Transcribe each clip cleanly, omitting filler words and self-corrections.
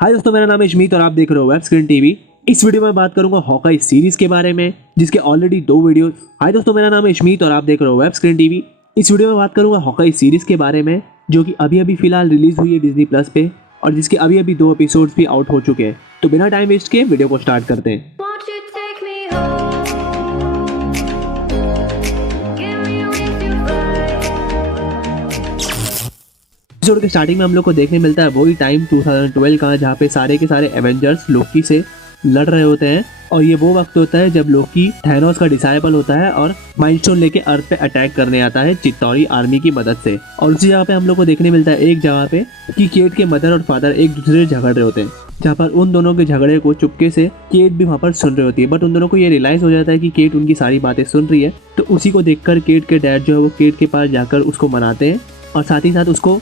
हाय दोस्तों, मेरा नाम है इशमीत और आप देख रहे हो वेब स्क्रीन टीवी। इस वीडियो में बात करूंगा हॉकाई सीरीज के बारे में, जिसके ऑलरेडी 2 वीडियो। हाय दोस्तों, मेरा नाम है इशमीत और आप देख रहे हो वेब स्क्रीन टीवी। इस वीडियो में बात करूंगा हॉकाई सीरीज के बारे में, जो कि अभी अभी फिलहाल रिलीज हुई है डिज्नी प्लस पे, और जिसके अभी अभी 2 एपिसोड्स भी आउट हो चुके हैं। तो बिना टाइम वेस्ट किए वीडियो को स्टार्ट करते हैं। Won't you take me home? Give me a reason why. Episode के स्टार्टिंग में हम लोग को देखने मिलता है वही टाइम 2012 का, जहाँ पे सारे के सारे एवेंजर्स लोकी से लड़ रहे होते हैं। और ये वो वक्त होता है जब लोकी थैनोस का डिसाइपल होता है और माइलस्टोन लेके अर्थ पे अटैक करने आता है चित्तौरी आर्मी की मदद से। और उसी जगह पे हम लोग को देखने मिलता है एक जगह पे कि केट के मदर और फादर एक दूसरे से झगड़ रहे होते हैं, जहाँ पर उन दोनों के झगड़े को चुपके से केट भी वहाँ पर सुन रही होती है। बट उन दोनों को ये रियलाइज हो जाता है कि केट उनकी सारी बातें सुन रही है। तो उसी को देखकर केट के डैड जो है वो केट के पास जाकर उसको मनाते हैं और साथ ही साथ उसको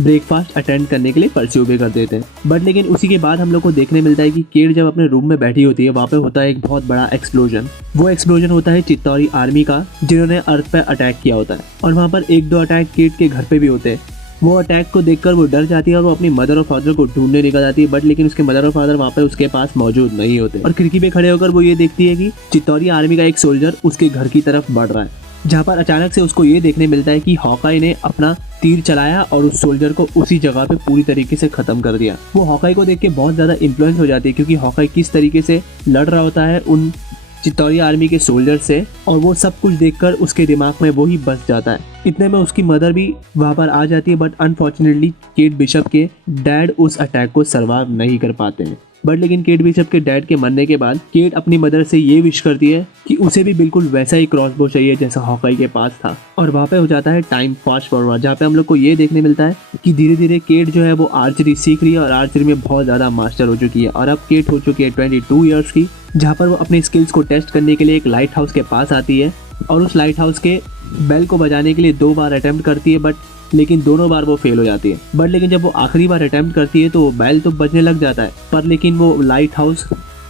ब्रेकफास्ट अटेंड करने के लिए परस्यू भी कर देते हैं। बट लेकिन उसी के बाद हम लोग को देखने मिलता है कि केट जब अपने रूम में बैठी होती है, वहाँ पे होता है एक बहुत बड़ा एक्सप्लोजन। वो एक्सप्लोजन होता है चित्तौरी आर्मी का, जिन्होंने अर्थ पे अटैक किया होता है। और वहाँ पर 1-2 अटैक केट के घर पे भी होते हैं। वो अटैक को देखकर वो डर जाती है और वो अपनी मदर और फादर को ढूंढने निकल जाती है। बट लेकिन उसके मदर और फादर वहाँ पे उसके पास मौजूद नहीं होते। और खिड़की पे खड़े होकर वो ये देखती है कि चित्तौरी आर्मी का एक सोल्जर उसके घर की तरफ बढ़ रहा है, जहाँ पर अचानक से उसको ये देखने मिलता है कि हॉकाई ने अपना तीर चलाया और उस सोल्जर को उसी जगह पे पूरी तरीके से खत्म कर दिया। वो हॉकाई को देख के बहुत ज़्यादा इन्फ्लुएंस हो जाती है, क्योंकि हॉकाई किस तरीके से लड़ रहा होता है उन चित्तौरी आर्मी के सोल्जर से, और वो सब कुछ देखकर उसके दिमाग में वो ही बस जाता है। इतने में उसकी मदर भी वहाँ पर आ जाती है। बट अनफॉर्चुनेटली केट बिशप के डैड उस अटैक को सर्वाइव नहीं कर पाते हैं। बट लेकिन केट बिशप के डैड के मरने के बाद केट अपनी मदर से ये विश करती है कि उसे भी बिल्कुल वैसा ही क्रॉसबो चाहिए जैसा हॉकाई के पास था। और वहाँ पे हो जाता है टाइम फास्ट फॉरवर्ड, जहाँ पे हम लोग को ये देखने मिलता है कि धीरे धीरे केट जो है वो आर्चरी सीख रही है और आर्चरी में बहुत ज़्यादा मास्टर हो चुकी है। और अब केट हो चुकी है 22 ईयर्स की, जहाँ पर वो अपने स्किल्स को टेस्ट करने के लिए एक लाइट हाउस के पास आती है। और उस लाइट हाउस के बेल को बजाने के लिए 2 बार अटेम्प्ट करती है, बट लेकिन दोनों बार वो फेल हो जाती है। बट लेकिन जब वो आखिरी बार अटेम्प्ट करती है तो वो बेल तो बजने लग जाता है, पर लेकिन वो लाइट हाउस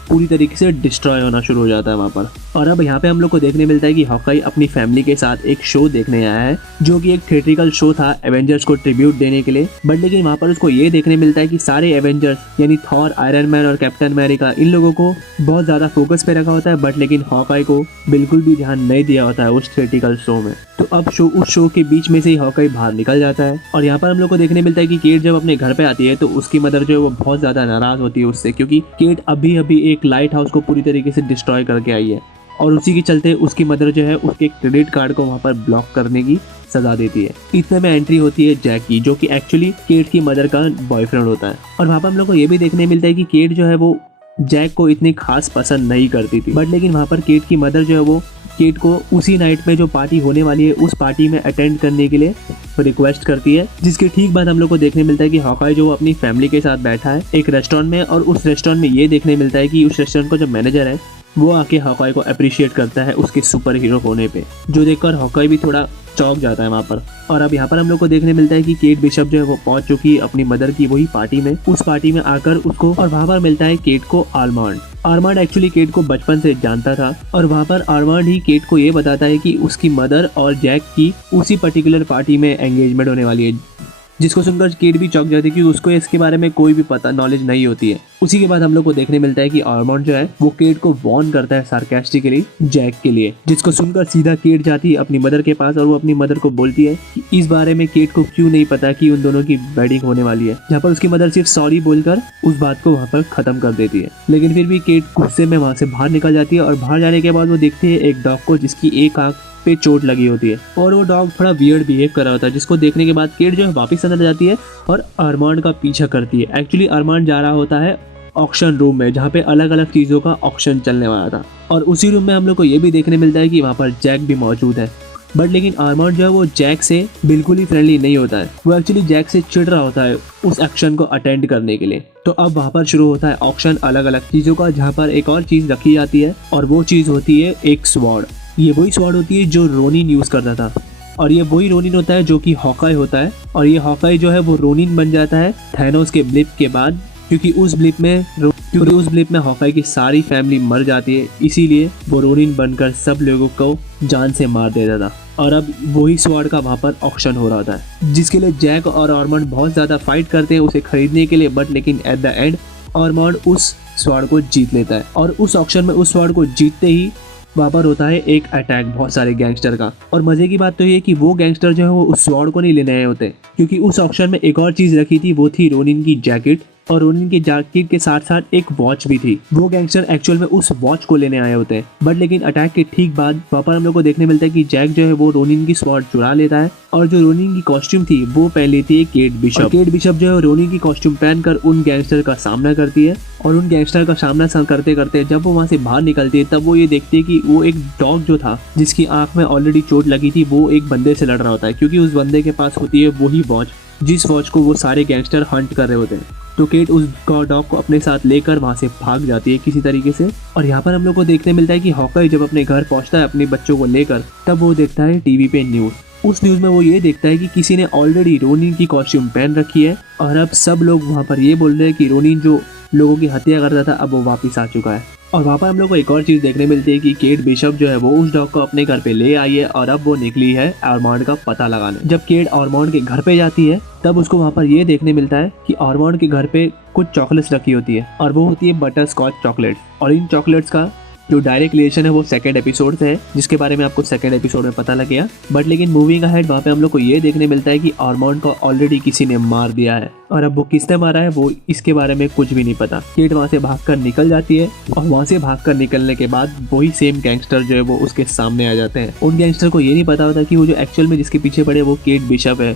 पूरी तरीके से डिस्ट्रॉय होना शुरू हो जाता है वहाँ पर। और अब यहाँ पे हम लोग को देखने मिलता है कि हॉकाई अपनी फैमिली के साथ एक शो देखने आया है, जो कि एक थिएट्रिकल शो था एवेंजर्स को ट्रिब्यूट देने के लिए। बट लेकिन वहाँ पर उसको ये देखने मिलता है कि सारे एवेंजर्स यानी थॉर, आयरन मैन और कैप्टन अमेरिका, इन लोगों को बहुत ज़्यादा फोकस पे रखा होता है। बट लेकिन हॉकाई को बिल्कुल भी ध्यान नहीं दिया होता है उस थिएट्रिकल शो में। तो अब उस शो के बीच में से ही हॉकाई बाहर निकल जाता है। और यहाँ पर हम लोग को देखने मिलता है कि केट जब अपने घर पे आती है तो उसकी मदर जो है वो बहुत ज़्यादा नाराज़ होती है उससे, क्योंकि केट अभी अभी एक लाइट हाउस को पूरी तरीके से डिस्ट्रॉय करके आई है। और उसी के चलते उसकी मदर जो है उसके क्रेडिट कार्ड को वहाँ पर ब्लॉक करने की सजा देती है। इतने में एंट्री होती है जैक की, जो कि एक्चुअली केट की मदर का बॉयफ्रेंड होता है। और वहाँ पर हम लोग को ये भी देखने मिलता है कि केट जो है वो जैक को इतनी खास पसंद नहीं करती थी। बट लेकिन वहाँ पर केट की मदर जो है वो केट को उसी नाइट में जो पार्टी होने वाली है उस पार्टी में अटेंड करने के लिए रिक्वेस्ट करती है। जिसके ठीक बाद हम लोग को देखने मिलता है कि हॉकाई जो अपनी फैमिली के साथ बैठा है एक रेस्टोरेंट में, और उस रेस्टोरेंट में ये देखने मिलता है कि उस रेस्टोरेंट का जो मैनेजर है वो आके हॉकाई को अप्रिशिएट करता है उसके सुपर हीरो होने पे, जो देखकर हॉकाई भी थोड़ा चौंक जाता है वहाँ पर। और अब यहाँ पर हम लोग को देखने मिलता है कि केट बिशप जो है वो पहुंच चुकी है अपनी मदर की वही पार्टी में। उस पार्टी में आकर उसको, और वहाँ पर मिलता है केट को आर्मांड। आर्मांड एक्चुअली केट को बचपन से जानता था, और वहाँ पर आर्मांड ही केट को ये बताता है कि उसकी मदर और जैक की उसी पर्टिकुलर पार्टी में एंगेजमेंट होने वाली है। जिसको सुनकर केट भी चौंक जाती है कि उसको इसके बारे में कोई भी पता नॉलेज नहीं होती है। उसी के बाद हम लोग को देखने मिलता है कि आर्मांड जो है वो केट को वॉर्न करता है सार्कास्टिकली जैक के लिए, जिसको सुनकर सीधा केट जाती है अपनी मदर के पास और वो अपनी मदर को बोलती है कि इस बारे में केट को क्यों नहीं पता कि उन दोनों की वेडिंग होने वाली है। जहाँ पर उसकी मदर सिर्फ सॉरी बोलकर उस बात को वहाँ पर खत्म कर देती है। लेकिन फिर भी केट गुस्से में वहाँ से बाहर निकल जाती है, और बाहर जाने के बाद वो देखती है एक डॉग को जिसकी एक आंख पे चोट लगी होती है, और वो डॉग थोड़ा वियर्ड बिहेव कर रहा होता है। जिसको देखने के बाद केट जो है वापस अंदर जाती है और अरमांड का पीछा करती है। एक्चुअली अरमांड जा रहा होता है ऑक्शन रूम में, जहाँ पे अलग अलग चीज़ों का ऑक्शन चलने वाला था। और उसी रूम में हम लोग को ये भी देखने मिलता है कि वहाँ पर जैक भी मौजूद है। बट लेकिन अरमांड जो है वो जैक से बिल्कुल ही फ्रेंडली नहीं होता है। वो एक्चुअली जैक से चिढ़ रहा होता है उस एक्शन को अटेंड करने के लिए। तो अब वहाँ पर शुरू होता है ऑक्शन अलग अलग चीज़ों का, जहाँ पर एक और चीज़ रखी जाती है, और वो चीज़ होती है एक स्वॉर्ड। ये वही स्वॉर्ड होती है जो रोनिन यूज़ करता था, और ये वही रोनिन होता है जो कि हॉकाई होता है। और ये हॉकाई जो है वो रोनिन बन जाता है थैनोस के ब्लिप के बाद, क्योंकि उस ब्लिप में हॉकाई की सारी फैमिली मर जाती है, इसीलिए वो रोनिन बनकर सब लोगों को जान से मार देता था। और अब वही स्वॉर्ड का वहाँ पर ऑक्शन हो रहा था, जिसके लिए जैक और ऑर्मंड बहुत ज़्यादा फाइट करते हैं उसे खरीदने के लिए, बट लेकिन एट द एंड ऑर्मंड उस स्वॉर्ड को जीत लेता है। और उस ऑक्शन में उस स्वॉर्ड को जीतते ही वहाँ पर होता है एक अटैक बहुत सारे गैंगस्टर का। और मजे की बात तो ये है कि वो गैंगस्टर जो है वो उस स्वॉर्ड को नहीं लेने आए होते, क्योंकि उस ऑक्शन में एक और चीज रखी थी, वो थी रोनिन की जैकेट। और रोनिन की जैकेट के साथ साथ एक वॉच भी थी। वो गैंगस्टर एक्चुअल में उस वॉच को लेने आए होते हैं, बट लेकिन अटैक के ठीक बाद वहाँ पर हम लोग को देखने मिलता है कि जैक जो है वो रोनिन की स्वॉर्ड चुरा लेता है। और जो रोनिन की कॉस्ट्यूम थी वो पहन लेती है केट बिशप। केट बिशप जो है रोनिन की कॉस्ट्यूम पहनकर उन गैंगस्टर का सामना करती है। और उन गैंगस्टर का सामना करते करते जब वो वहाँ से बाहर निकलती है, तब वो ये देखती है कि वो एक डॉग जो था जिसकी आंख में ऑलरेडी चोट लगी थी, वो एक बंदे से लड़ रहा होता है, क्योंकि उस बंदे के पास होती है वही वॉच जिस वॉच को वो सारे गैंगस्टर हंट कर रहे होते हैं। तो केट उस डॉग को अपने साथ लेकर वहाँ से भाग जाती है किसी तरीके से। और यहाँ पर हम लोग को देखने मिलता है कि हॉकाई जब अपने घर पहुँचता है अपने बच्चों को लेकर, तब वो देखता है टीवी पे न्यूज़। उस न्यूज़ में वो ये देखता है कि किसी ने ऑलरेडी रोनिन की कॉस्ट्यूम पहन रखी है, और अब सब लोग वहाँ पर ये बोल रहे हैं कि रोनिन जो लोगों की हत्या करता था अब वो वापस आ चुका है। और वहाँ पर हम लोग को एक और चीज़ देखने मिलती है कि केट बिशप जो है वो उस डॉग को अपने घर पे ले आई है, और अब वो निकली है ऑर्मंड का पता लगाने। जब केट ऑर्मंड के घर पे जाती है, तब उसको वहाँ पर ये देखने मिलता है कि ऑर्मंड के घर पे कुछ चॉकलेट्स रखी होती है, और वो होती है बटर स्कॉच चॉकलेट। और इन चॉकलेट्स का जो डायरेक्ट रिलेशन है वो सेकंड एपिसोड से है, जिसके बारे में आपको सेकंड एपिसोड में पता लग गया। बट लेकिन मूविंग अहेड वहाँ पे हम लोग को ये देखने मिलता है कि ऑर्मंड को ऑलरेडी किसी ने मार दिया है, और अब वो किसने मारा है वो इसके बारे में कुछ भी नहीं पता। केट वहाँ से भागकर निकल जाती है, और वहाँ से भागकर निकलने के बाद वही सेम गैंगस्टर जो है वो उसके सामने आ जाते हैं। उन गैंगस्टर को ये नहीं पता होता कि वो जो एक्चुअल में जिसके पीछे पड़े वो केट बिशप है,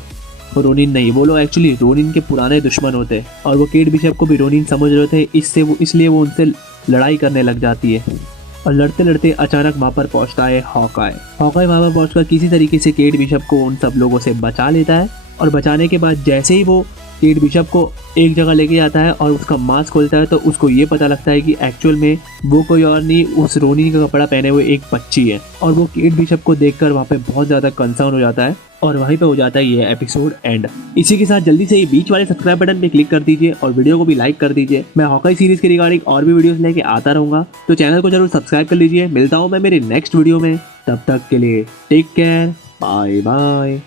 वो रोनिन नहीं। वो लोग एक्चुअली रोनिन के पुराने दुश्मन होते हैं, और वो केट बिशप को भी रोनिन समझ रहे थे, इसलिए वो उनसे लड़ाई करने लग जाती है। और लड़ते लड़ते अचानक वहाँ पर पहुँचता है हॉकाई। हॉकाई वहाँ पर पहुँचकर किसी तरीके से केट बिशप को उन सब लोगों से बचा लेता है। और बचाने के बाद जैसे ही वो केट बिशप को एक जगह लेके जाता है और उसका मास्क खोलता है, तो उसको ये पता लगता है कि एक्चुअल में वो कोई और नहीं, उस रोनिन का कपड़ा पहने हुए एक बच्ची है। और वो केट बिशप को देखकर वहाँ पे बहुत ज़्यादा कंसर्न हो जाता है, और वहीं पे हो जाता है ये एपिसोड एंड। इसी के साथ जल्दी से ये बीच वाले सब्सक्राइब बटन पे क्लिक कर दीजिए, और वीडियो को भी लाइक कर दीजिए। मैं हॉकाई सीरीज के रिगार्डिंग और भी वीडियोस लेके आता रहूँगा, तो चैनल को जरूर सब्सक्राइब कर लीजिए। मिलता हूँ मैं मेरे नेक्स्ट वीडियो में, तब तक के लिए टेक केयर, बाय बाय।